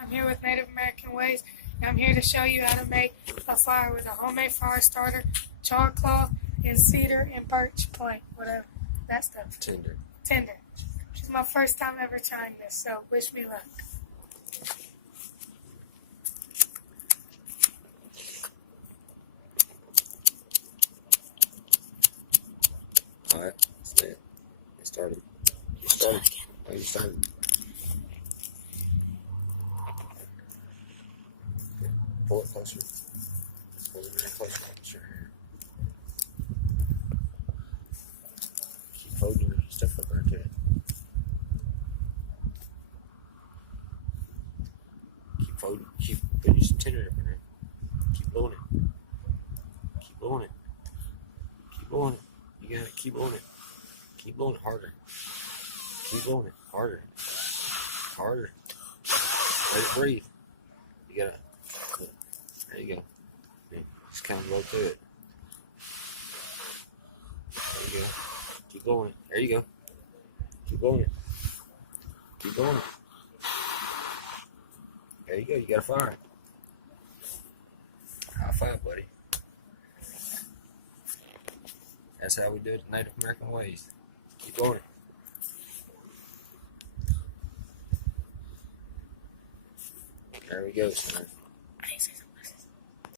I'm here with Native American Ways, and I'm here to show you how to make a fire with a homemade fire starter, char cloth, and cedar and birch plank, whatever, that stuff. Tinder. It's my first time ever trying this, so wish me luck. Alright, that's it. It started. Oh, you started. Pull it closer. Pull it really closer. Sure. Keep holding your stuff up there to it. Keep putting some tinder up in there. Keep blowing it. Keep blowing it. Keep blowing it. You gotta keep blowing it. Keep blowing it harder. Keep blowing it harder. Harder. Let it breathe. You gotta. There you go. Just kind of blow through it. There you go. Keep blowing it. There you go. Keep blowing it. Keep blowing it. There you go. You got a fire. High five, buddy. That's how we do it Native American ways. Keep blowing it. There we go, son.